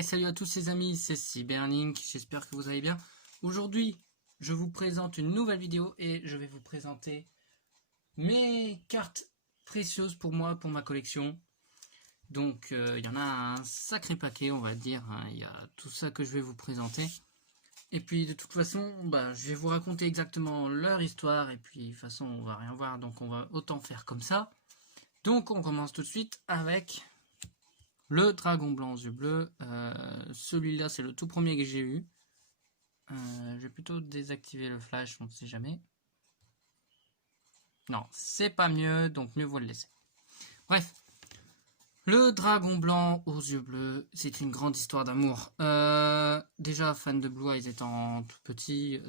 Ouais, salut à tous les amis, c'est Cyberlink, j'espère que vous allez bien. Aujourd'hui, je vous présente une nouvelle vidéo et je vais vous présenter mes cartes précieuses pour moi, pour ma collection. Donc, il y en a un sacré paquet, on va dire. Il y a tout ça que je vais vous présenter. Et puis, de toute façon, je vais vous raconter exactement leur histoire. Et puis, de toute façon, on va rien voir, donc on va autant faire comme ça. Donc, on commence tout de suite avec le dragon blanc aux yeux bleus. Celui-là, c'est le tout premier que j'ai eu. Je vais plutôt désactiver le flash, on ne sait jamais. Non, c'est pas mieux, donc mieux vaut le laisser. Bref, le dragon blanc aux yeux bleus, c'est une grande histoire d'amour. Déjà, fan de Blue Eyes étant tout petit,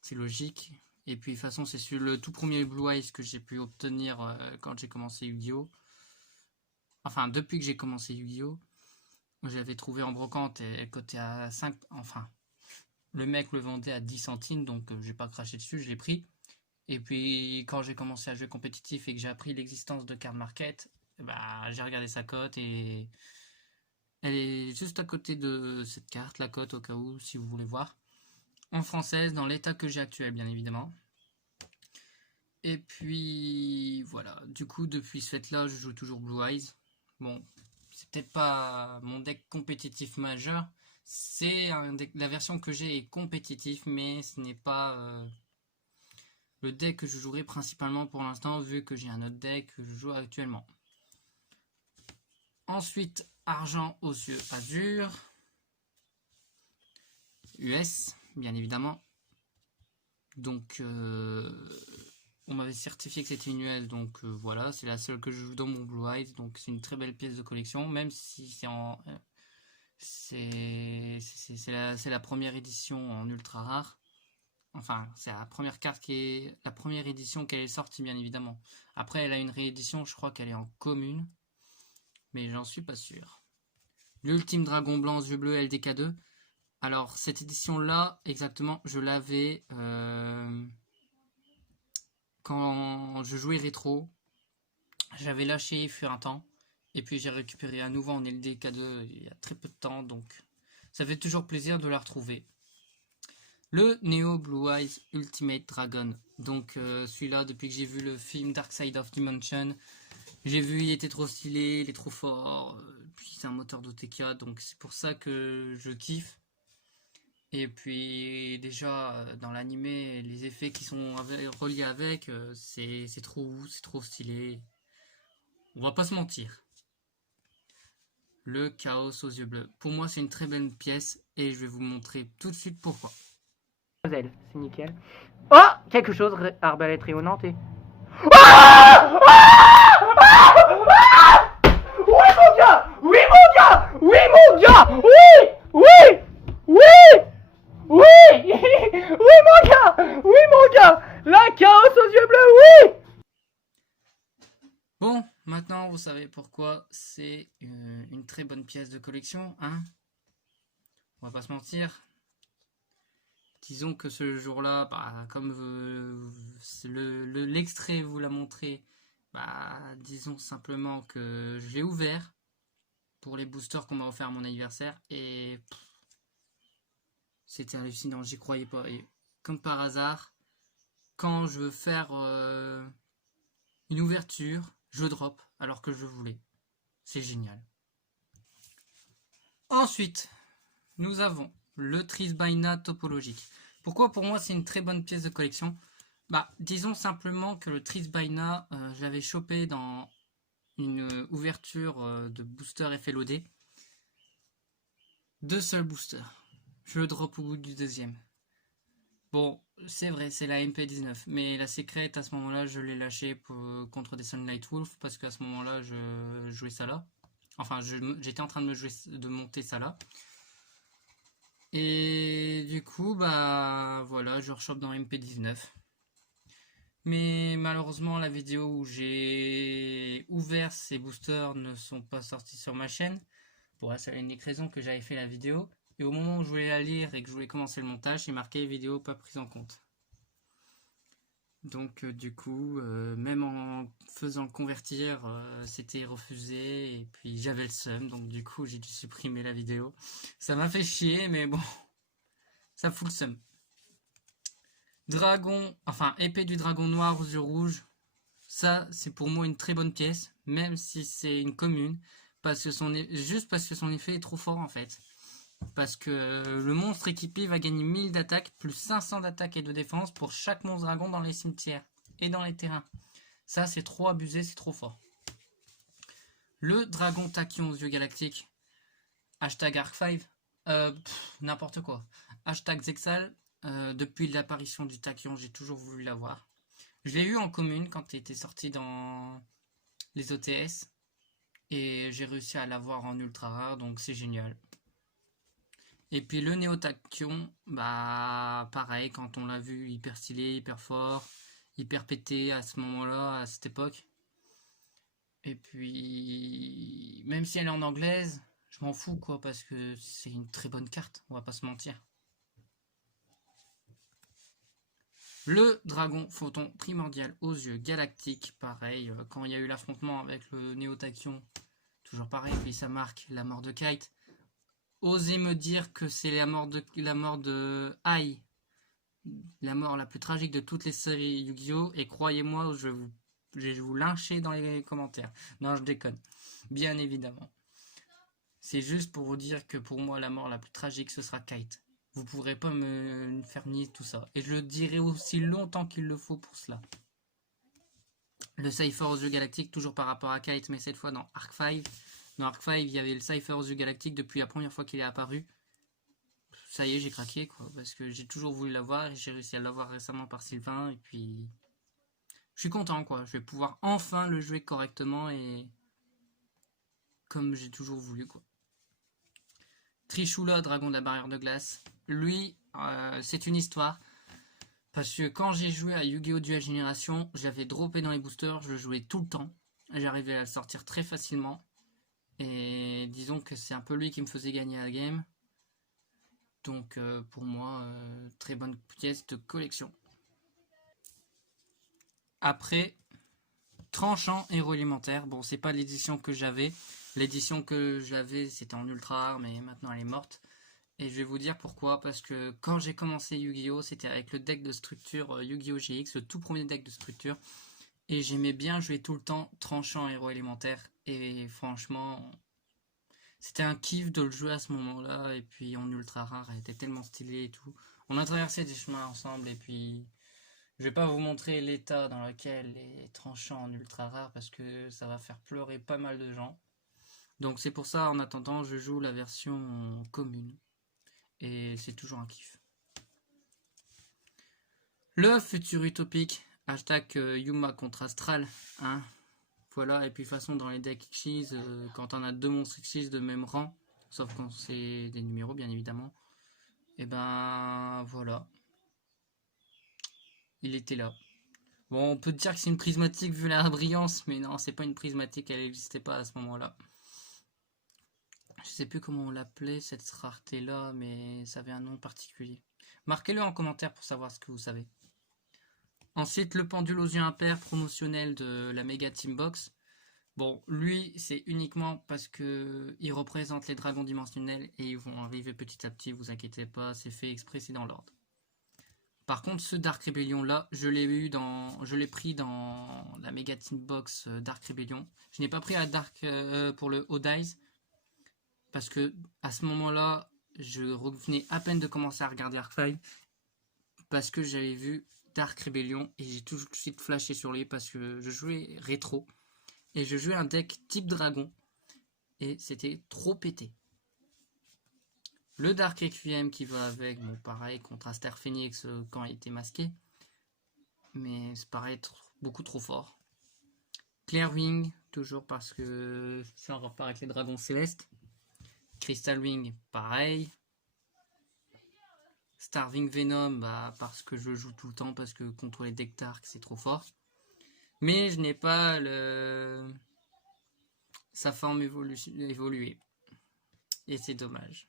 c'est logique. Et puis, de toute façon, c'est sur le tout premier Blue Eyes que j'ai pu obtenir quand j'ai commencé Yu-Gi-Oh! Enfin, depuis que j'ai commencé Yu-Gi-Oh! J'avais trouvé en brocante et coté à 5, enfin, le mec le vendait à 10 centimes, donc j'ai pas craché dessus, je l'ai pris. Et puis quand j'ai commencé à jouer compétitif et que j'ai appris l'existence de Card Market, j'ai regardé sa cote et elle est juste à côté de cette carte, la cote au cas où, si vous voulez voir. En française, dans l'état que j'ai actuel, bien évidemment. Et puis voilà, du coup depuis ce fait là, je joue toujours Blue Eyes. Bon, c'est peut-être pas mon deck compétitif majeur. C'est la version que j'ai est compétitif, mais ce n'est pas le deck que je jouerai principalement pour l'instant, vu que j'ai un autre deck que je joue actuellement. Ensuite, argent aux yeux azur. US, bien évidemment. Donc, on m'avait certifié que c'était une US, donc voilà, c'est la seule que je joue dans mon Blue Eyes, donc c'est une très belle pièce de collection, même si c'est en... c'est la première édition en ultra rare. Enfin, c'est la première carte qui est la première édition qu'elle est sortie, bien évidemment. Après, elle a une réédition, je crois qu'elle est en commune, mais j'en suis pas sûr. L'ultime dragon blanc aux yeux bleus LDK2. Alors, cette édition-là, exactement, je l'avais quand je jouais rétro. J'avais lâché, il fut un temps, et puis j'ai récupéré à nouveau en LDK2 il y a très peu de temps, donc ça fait toujours plaisir de la retrouver. Le Neo Blue Eyes Ultimate Dragon. Donc celui-là, depuis que j'ai vu le film Dark Side of Dimension, j'ai vu il était trop stylé, il est trop fort, puis c'est un moteur d'OTK, donc c'est pour ça que je kiffe. Et puis déjà dans l'animé, les effets qui sont reliés avec, c'est trop stylé. On va pas se mentir. Le chaos aux yeux bleus. Pour moi, c'est une très belle pièce et je vais vous montrer tout de suite pourquoi. C'est nickel. Oh, quelque chose, arbalète rayonnante et... Ah, oui mon gars, oui mon gars, oui mon gars, oui, oui, oui, oui, oui mon gars, la chaos aux yeux bleus, oui. Bon, maintenant vous savez pourquoi c'est une très bonne pièce de collection, hein. On va pas se mentir. Disons que ce jour-là, comme l'extrait vous l'a montré, disons simplement que je l'ai ouvert pour les boosters qu'on m'a offert à mon anniversaire et c'était hallucinant, j'y croyais pas. Et comme par hasard, quand je veux faire une ouverture, je drop alors que je voulais. C'est génial. Ensuite, nous avons le Trisbaina topologique. Pourquoi pour moi c'est une très bonne pièce de collection? Disons simplement que le Trisbaina, je l'avais chopé dans une ouverture de booster FLOD. 2 seuls boosters. Je le drop au bout du deuxième. Bon, c'est vrai, c'est la MP19, mais la secrète à ce moment-là, je l'ai lâché contre des Sunlight Wolf parce qu'à ce moment-là, je jouais ça là. Enfin, j'étais en train de monter ça là. Et du coup, voilà, je rechoppe dans MP19. Mais malheureusement, la vidéo où j'ai ouvert ces boosters ne sont pas sortis sur ma chaîne. Pour la seule et unique raison que j'avais fait la vidéo. Et au moment où je voulais la lire et que je voulais commencer le montage, j'ai marqué vidéo pas prise en compte. Donc du coup, même en faisant le convertir, c'était refusé et puis j'avais le seum, donc du coup j'ai dû supprimer la vidéo. Ça m'a fait chier, mais bon, ça fout le seum. Dragon, enfin épée du dragon noir aux yeux rouges, ça c'est pour moi une très bonne pièce, même si c'est une commune, juste parce que son effet est trop fort en fait. Parce que le monstre équipé va gagner 1000 d'attaque, plus 500 d'attaque et de défense pour chaque monstre dragon dans les cimetières et dans les terrains. Ça, c'est trop abusé, c'est trop fort. Le dragon tachyon aux yeux galactiques. Hashtag Arc5. N'importe quoi. Hashtag Zexal. Depuis l'apparition du tachyon, j'ai toujours voulu l'avoir. Je l'ai eu en commune quand il était sorti dans les OTS. Et j'ai réussi à l'avoir en ultra rare, donc c'est génial. Et puis le Néo-Tachyon, bah pareil, quand on l'a vu, hyper stylé, hyper fort, hyper pété à ce moment-là, à cette époque. Et puis, même si elle est en anglaise, je m'en fous quoi, parce que c'est une très bonne carte, on va pas se mentir. Le dragon photon primordial aux yeux galactiques, pareil, quand il y a eu l'affrontement avec le Néo-Tachyon, toujours pareil, puis ça marque la mort de Kite. Osez me dire que c'est la mort de Ai, la mort la plus tragique de toutes les séries Yu-Gi-Oh! Et croyez-moi, je vais vous lyncher dans les commentaires. Non, je déconne. Bien évidemment. C'est juste pour vous dire que pour moi, la mort la plus tragique, ce sera Kite. Vous pourrez pas me faire nier tout ça. Et je le dirai aussi longtemps qu'il le faut pour cela. Le Cypher aux yeux galactiques, toujours par rapport à Kite, mais cette fois dans Arc 5. Dans Arc 5, il y avait le Cypher aux yeux galactiques depuis la première fois qu'il est apparu. Ça y est, j'ai craqué, quoi, parce que j'ai toujours voulu l'avoir et j'ai réussi à l'avoir récemment par Sylvain. Et puis, je suis content, quoi. Je vais pouvoir enfin le jouer correctement et comme j'ai toujours voulu, quoi. Trishula, dragon de la barrière de glace. Lui, c'est une histoire. Parce que quand j'ai joué à Yu-Gi-Oh! Dual Génération, je l'avais droppé dans les boosters, je le jouais tout le temps. J'arrivais à le sortir très facilement. Et disons que c'est un peu lui qui me faisait gagner la game. Donc pour moi, très bonne pièce de collection. Après, tranchant héros élémentaire. Bon, c'est pas l'édition que j'avais. L'édition que j'avais, c'était en ultra rare, mais maintenant elle est morte. Et je vais vous dire pourquoi, parce que quand j'ai commencé Yu-Gi-Oh! C'était avec le deck de structure Yu-Gi-Oh! GX, le tout premier deck de structure. Et j'aimais bien jouer tout le temps tranchant héros élémentaire. Et franchement, c'était un kiff de le jouer à ce moment-là. Et puis en ultra rare, elle était tellement stylée et tout. On a traversé des chemins ensemble et puis je vais pas vous montrer l'état dans lequel est tranchant en ultra rare parce que ça va faire pleurer pas mal de gens. Donc c'est pour ça, en attendant, je joue la version commune. Et c'est toujours un kiff. Le futur utopique, hashtag Yuma contre Astral. Hein. Voilà, et puis de toute façon, dans les decks Xyz, quand on a deux monstres Xyz de même rang, sauf quand c'est des numéros, bien évidemment, et ben voilà. Il était là. Bon, on peut dire que c'est une prismatique vu la brillance, mais non, c'est pas une prismatique, elle n'existait pas à ce moment-là. Je sais plus comment on l'appelait cette rareté-là, mais ça avait un nom particulier. Marquez-le en commentaire pour savoir ce que vous savez. Ensuite, le pendule aux yeux impairs promotionnel de la Mega Team Box. Bon, lui, c'est uniquement parce que il représente les dragons dimensionnels et ils vont arriver petit à petit, vous inquiétez pas, c'est fait exprès, c'est dans l'ordre. Par contre, ce Dark Rebellion là, je l'ai pris dans la Mega Team Box Dark Rebellion. Je n'ai pas pris la Dark pour le Odize parce que à ce moment-là, je revenais à peine de commencer à regarder Arc-5 parce que j'avais vu Dark Rebellion et j'ai tout de suite flashé sur lui parce que je jouais rétro et je jouais un deck type dragon et c'était trop pété. Le Dark Requiem qui va avec, bon pareil, contre Aster Phoenix quand il était masqué. Mais c'est pareil, beaucoup trop fort. Clair Wing, toujours parce que c'est en rapport avec les dragons célestes. Crystal Wing, pareil. Starving Venom, bah, parce que je joue tout le temps, parce que contre les decks Dark, c'est trop fort. Mais je n'ai pas sa forme évoluée. Et c'est dommage.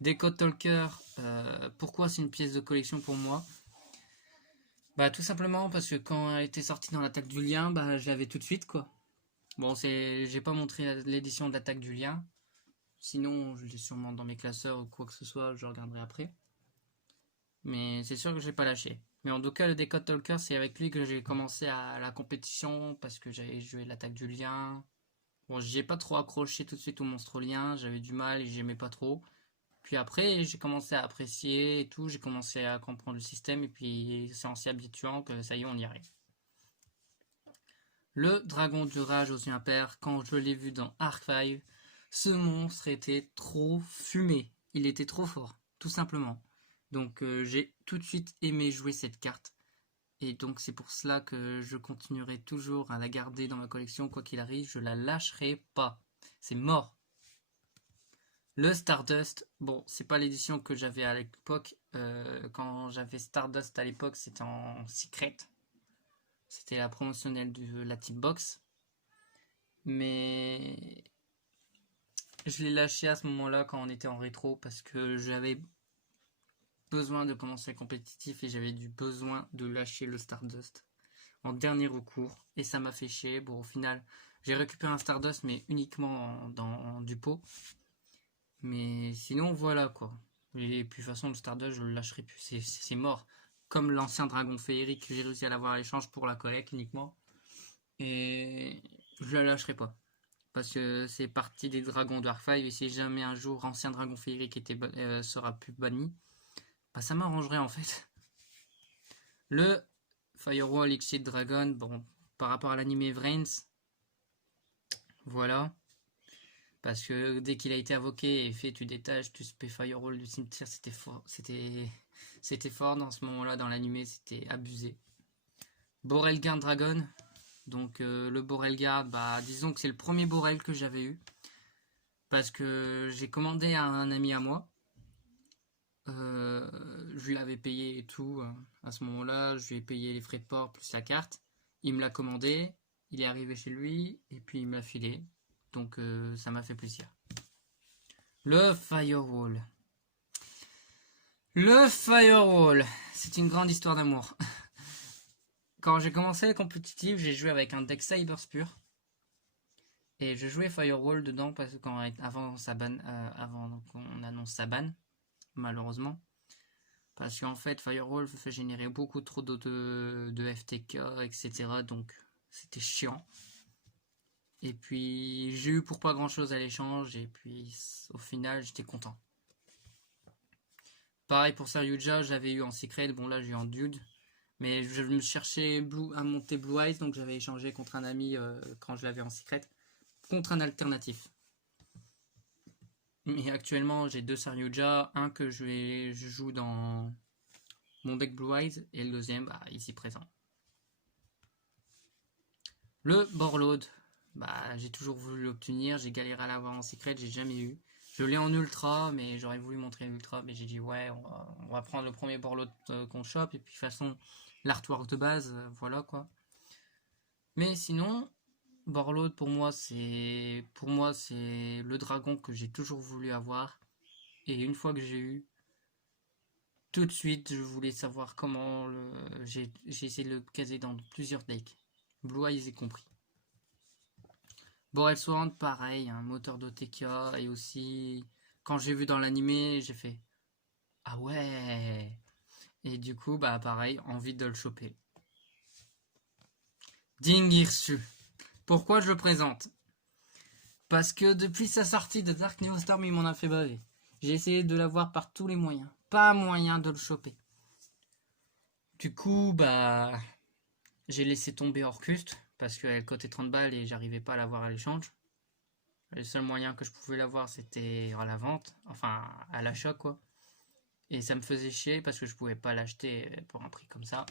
Decode Talker, pourquoi c'est une pièce de collection pour moi? Bah tout simplement parce que quand elle était sortie dans l'attaque du lien, bah je l'avais tout de suite quoi. Bon, j'ai pas montré l'édition de l'attaque du lien. Sinon, je l'ai sûrement dans mes classeurs ou quoi que ce soit, je regarderai après. Mais c'est sûr que j'ai pas lâché. Mais en tout cas, le Decode Talker, c'est avec lui que j'ai commencé à la compétition parce que j'avais joué l'attaque du lien. Bon, j'y ai pas trop accroché tout de suite au monstre lien, j'avais du mal et j'aimais pas trop. Puis après, j'ai commencé à apprécier et tout, j'ai commencé à comprendre le système et puis c'est en s'y habituant que ça y est, on y arrive. Le dragon du rage aux yeux impairs, quand je l'ai vu dans Arc 5, ce monstre était trop fumé. Il était trop fort, tout simplement. Donc j'ai tout de suite aimé jouer cette carte. Et donc c'est pour cela que je continuerai toujours à la garder dans ma collection, quoi qu'il arrive, je la lâcherai pas. C'est mort. Le Stardust, bon, c'est pas l'édition que j'avais à l'époque. Quand j'avais Stardust à l'époque, c'était en secret. C'était la promotionnelle de la Team Box. Mais je l'ai lâché à ce moment-là quand on était en rétro parce que j'avais besoin de commencer le compétitif et j'avais du besoin de lâcher le Stardust en dernier recours et ça m'a fait chier. Bon, au final, j'ai récupéré un Stardust mais uniquement dans du pot. Mais sinon, voilà quoi. Et puis de toute façon, le Stardust, je le lâcherai plus. C'est mort. Comme l'ancien dragon féerique, j'ai réussi à l'avoir à l'échange pour la collecte uniquement. Et je la lâcherai pas. Parce que c'est parti des dragons de Arc 5. Et si jamais un jour ancien dragon féerique sera plus banni, bah ça m'arrangerait en fait. Le Firewall Exit Dragon, bon, par rapport à l'anime Vrains, voilà. Parce que dès qu'il a été invoqué et fait tu détaches, tu spé Firewall du cimetière, c'était fort. C'était fort dans ce moment-là dans l'anime, c'était abusé. Borelguard Dragon. Donc le Borelguard, bah disons que c'est le premier Borel que j'avais eu. Parce que j'ai commandé à un ami à moi. Je lui avais payé et tout. À ce moment-là, je lui ai payé les frais de port plus la carte. Il me l'a commandé, il est arrivé chez lui et puis il me l'a filé. Donc ça m'a fait plaisir. Le Firewall. Le Firewall, c'est une grande histoire d'amour. Quand j'ai commencé le compétitif, j'ai joué avec un deck Cyberspure. Et je jouais Firewall dedans parce que avant qu'on annonce sa ban, malheureusement. Parce qu'en fait, Firewall fait générer beaucoup trop de FTK, etc. Donc c'était chiant. Et puis j'ai eu pour pas grand chose à l'échange. Et puis au final, j'étais content. Pareil pour Saryuja, j'avais eu en secret. Bon là, j'ai eu en dude. Mais je me cherchais à monter Blue Eyes. Donc j'avais échangé contre un ami quand je l'avais en secret. Contre un alternatif. Mais actuellement, j'ai deux Saryuja. Un que je joue dans mon deck Blue Eyes. Et le deuxième, bah, ici présent. Le Borload. Bah, j'ai toujours voulu l'obtenir. J'ai galéré à l'avoir en secret. J'ai jamais eu. Je l'ai en ultra, mais j'aurais voulu montrer l'ultra. Mais j'ai dit, ouais, on va prendre le premier Borload qu'on chope. Et puis, de toute façon, l'artwork de base, voilà quoi. Mais sinon, Borload pour moi, c'est le dragon que j'ai toujours voulu avoir. Et une fois que j'ai eu, tout de suite, je voulais savoir comment j'ai essayé de le caser dans plusieurs decks. Blue Eyes y compris. Borel Sword, pareil, un moteur d'OTK. Et aussi, quand j'ai vu dans l'animé, j'ai fait ah ouais. Et du coup, bah pareil, envie de le choper. Dingirsu. Pourquoi je le présente? Parce que depuis sa sortie de Dark Neostorm, il m'en a fait baver. J'ai essayé de l'avoir par tous les moyens. Pas moyen de le choper. Du coup, bah, j'ai laissé tomber Orcust parce qu'elle cotait 30 balles et j'arrivais pas à l'avoir à l'échange. Le seul moyen que je pouvais l'avoir, c'était à la vente, enfin à l'achat quoi. Et ça me faisait chier parce que je pouvais pas l'acheter pour un prix comme ça.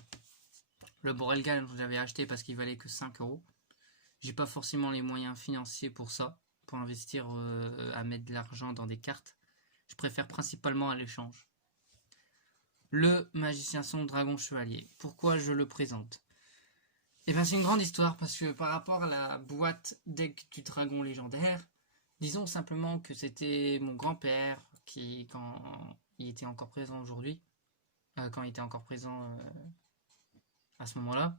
Le Borelgan, j'avais acheté parce qu'il valait que 5 euros. J'ai pas forcément les moyens financiers pour ça, pour investir à mettre de l'argent dans des cartes. Je préfère principalement à l'échange. Le magicien son dragon chevalier. Pourquoi je le présente? Eh bien c'est une grande histoire parce que par rapport à la boîte deck du dragon légendaire, disons simplement que c'était mon grand-père qui, quand il était encore présent aujourd'hui, quand il était encore présent à ce moment-là.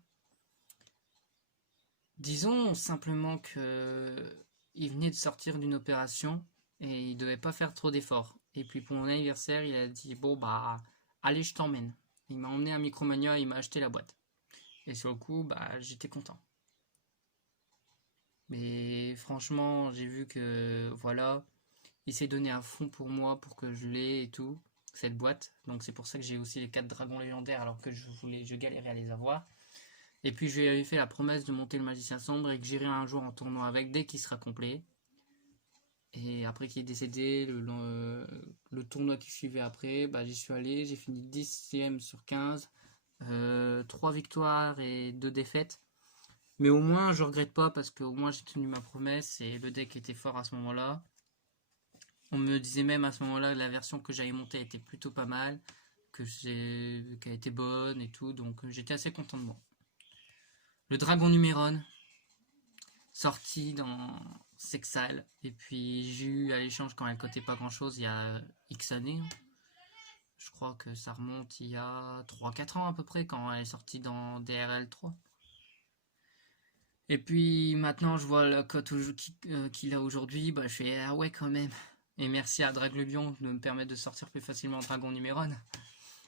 Disons simplement que il venait de sortir d'une opération et il devait pas faire trop d'efforts. Et puis pour mon anniversaire, il a dit bon bah allez je t'emmène. Il m'a emmené à Micromania, il m'a acheté la boîte. Et sur le coup bah j'étais content. Mais franchement j'ai vu que voilà, il s'est donné à fond pour moi pour que je l'ai et tout cette boîte. Donc c'est pour ça que j'ai aussi les 4 dragons légendaires alors que je galérais à les avoir. Et puis je lui avais fait la promesse de monter le magicien sombre et que j'irai un jour en tournoi avec dès qu'il sera complet. Et après qu'il est décédé, le tournoi qui suivait après, bah, j'y suis allé, j'ai fini 10e sur 15, 3 victoires et 2 défaites. Mais au moins je regrette pas parce qu'au moins j'ai tenu ma promesse et le deck était fort à ce moment-là. On me disait même à ce moment-là que la version que j'avais montée était plutôt pas mal, qu'elle était bonne et tout, donc j'étais assez content de moi. Le dragon Numéron, sorti dans Sexal, et puis j'ai eu à l'échange quand elle cotait pas grand chose il y a X années. Je crois que ça remonte il y a 3-4 ans à peu près quand elle est sortie dans DRL 3. Et puis maintenant je vois la cote qu'il a aujourd'hui, bah je fais ah ouais quand même. Et merci à Draglebion de me permettre de sortir plus facilement Dragon Numéron.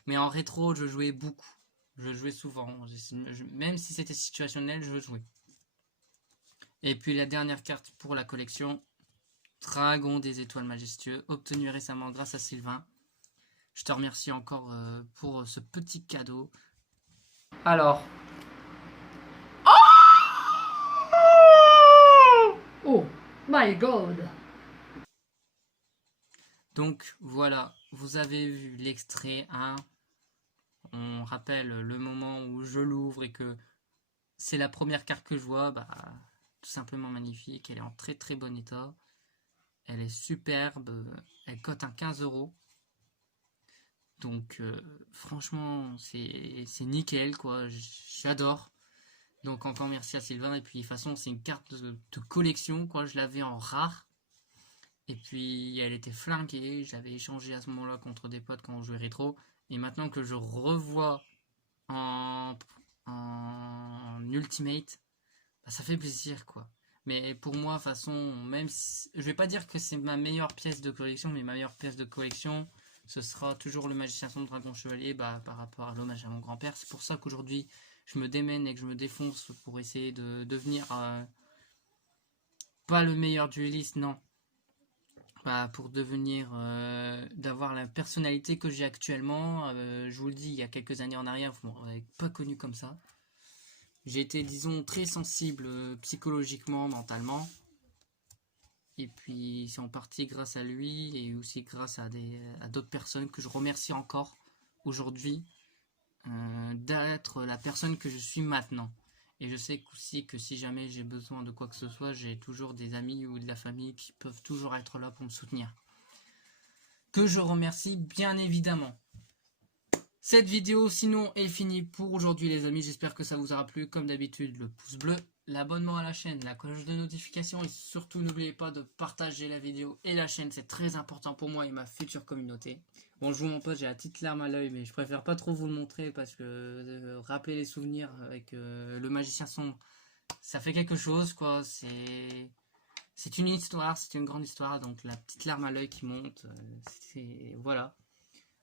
Mais en rétro je jouais beaucoup. Je jouais souvent. Même si c'était situationnel, je jouais. Et puis la dernière carte pour la collection, Dragon des étoiles majestueux, obtenu récemment grâce à Sylvain. Je te remercie encore pour ce petit cadeau. Alors. Oh my god! Donc voilà, vous avez vu l'extrait 1. On rappelle le moment où je l'ouvre et que c'est la première carte que je vois. Bah, tout simplement magnifique. Elle est en très très bon état. Elle est superbe. Elle cote un 15 €. Donc franchement, c'est nickel quoi. J'adore. Donc encore merci à Sylvain. Et puis de toute façon, c'est une carte de collection quoi. Je l'avais en rare. Et puis elle était flinguée. J'avais échangé à ce moment-là contre des potes quand on jouait rétro. Et maintenant que je revois en Ultimate, bah, ça fait plaisir quoi. Mais pour moi, de toute façon, même si, je vais pas dire que c'est ma meilleure pièce de collection, mais ma meilleure pièce de collection, ce sera toujours le magicien sombre dragon chevalier bah, par rapport à l'hommage à mon grand-père. C'est pour ça qu'aujourd'hui, je me démène et que je me défonce pour essayer de devenir pas le meilleur dueliste, non. Bah, pour devenir, d'avoir la personnalité que j'ai actuellement. Je vous le dis, il y a quelques années en arrière, vous m'aurez pas connu comme ça. J'ai été, disons, très sensible psychologiquement, mentalement. Et puis c'est en partie grâce à lui et aussi grâce à d'autres personnes que je remercie encore aujourd'hui d'être la personne que je suis maintenant. Et je sais aussi que si jamais j'ai besoin de quoi que ce soit, j'ai toujours des amis ou de la famille qui peuvent toujours être là pour me soutenir. Que je remercie bien évidemment. Cette vidéo sinon est finie pour aujourd'hui les amis, j'espère que ça vous aura plu. Comme d'habitude, le pouce bleu, l'abonnement à la chaîne, la cloche de notification et surtout n'oubliez pas de partager la vidéo et la chaîne, c'est très important pour moi et ma future communauté. Bon, je vous montre pas, j'ai la petite larme à l'œil mais je préfère pas trop vous le montrer parce que rappeler les souvenirs avec le magicien sombre, ça fait quelque chose quoi, c'est une histoire, c'est une grande histoire, donc la petite larme à l'œil qui monte, voilà.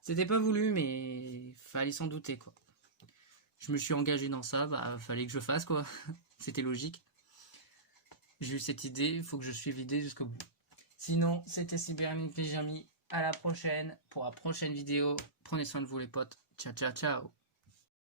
C'était pas voulu, mais fallait s'en douter, quoi. Je me suis engagé dans ça, bah fallait que je fasse, quoi. C'était logique. J'ai eu cette idée, il faut que je suive l'idée jusqu'au bout. Sinon, c'était Cybermine Pyjami. À la prochaine, pour la prochaine vidéo. Prenez soin de vous, les potes. Ciao, ciao, ciao.